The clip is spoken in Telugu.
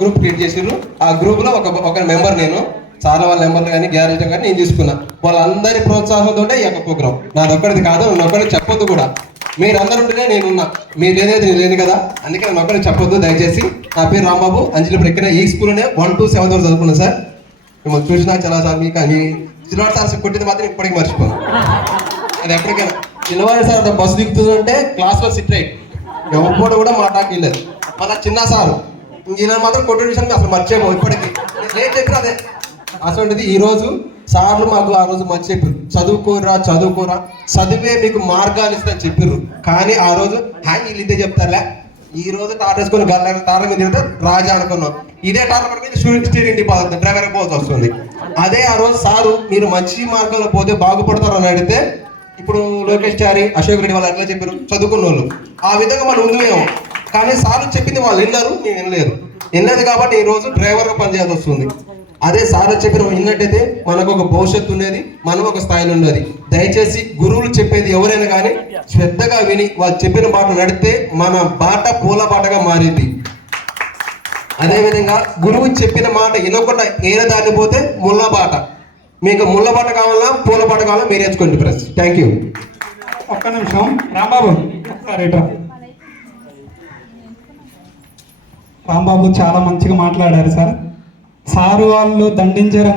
గ్రూప్ క్రియేట్ చేసిర్రు. ఆ గ్రూప్ లో ఒక మెంబర్ నేను, చాలా వాళ్ళ నెంబర్లు కానీ గ్యారెంటీ కానీ నేను తీసుకున్నా. వాళ్ళందరి ప్రోత్సాహంతో ఈ యొక్క ప్రోగ్రామ్ నాదొక్కడిది కాదు, నేను ఒక్కడికి చెప్పొద్దు కూడా. మీరు అందరు ఉంటేనే నేనున్నా, మీరు లేనేది నేను లేను కదా, అందుకే నేను ఒక్కడికి చెప్పొద్దు దయచేసి. నా పేరు రాంబాబు, అంజలిపురం. ఎక్కడ ఈ స్కూల్లోనే 1 to 7 వరకు చదువుకున్నాను సార్. మిమ్మల్ని చూసినా చాలా సార్ మీ చిన్నవాడు సార్ కొట్టింది మాత్రం ఇప్పటికీ మర్చిపోను. అది ఎప్పటికైనా చిన్నవాడు సార్ బస్సు దిగుతుందంటే క్లాస్లో సిట్ రైట్ ఎవరు కూడా మాట్లాడలేదు. మళ్ళీ చిన్న సారు ఈయన మాత్రం కొట్టిన విషయాన్ని అసలు మర్చిపో ఇప్పటికీ నేను చెప్పిన అదే. అసలు ఈ రోజు సార్లు మాకు ఆ రోజు మంచి చెప్పారు, చదువుకోరా చదివే మీకు మార్గాలు ఇస్తారని చెప్పారు. కానీ ఆ రోజు వీళ్ళు ఇదే చెప్తారులే, ఈ రోజు టార్ వేసుకొని టార్ మీద తింటే రాజా అనుకున్నాం. ఇదే టార్ పట్టుకుని స్టీరింగ్ డిపాజిట్ డ్రైవర్ పోవాల్సి వస్తుంది. అదే ఆ రోజు సారు మీరు మంచి మార్గంలో పోతే బాగుపడతారు అని అడిగితే, ఇప్పుడు లోకేష్ చారి, అశోక్ రెడ్డి వాళ్ళు ఎట్లా చెప్పారు, చదువుకున్న వాళ్ళు ఆ విధంగా మనం ముందుమేమో. కానీ సార్లు చెప్పింది వాళ్ళు విన్నారు, నేను వినలేదు. వినలేదు కాబట్టి ఈ రోజు డ్రైవర్గా పనిచేయాల్సి వస్తుంది. అదే సార్ చెప్పిన విన్నట్టయితే మనకు ఒక భవిష్యత్తు ఉండేది, మనం ఒక స్థాయిలో ఉండేది. దయచేసి గురువులు చెప్పేది ఎవరైనా కానీ శ్రద్ధగా విని వాళ్ళు చెప్పిన బాట నడితే మన బాట పూల బాటగా మారింది. అదేవిధంగా గురువు చెప్పిన మాట వినకుండా ఏదో దాన్ని పోతే ముళ్ళ బాట. మీకు ముళ్ళ బాట కావాలా పూల బాట కావాలా మీరు నేర్చుకోండి ఫ్రెండ్స్. Thank you. ఒక్క నిమిషం రాంబాబు, ఒకసారి రాంబాబు చాలా మంచిగా మాట్లాడారు సార్. సారు వాళ్ళు దండించారు.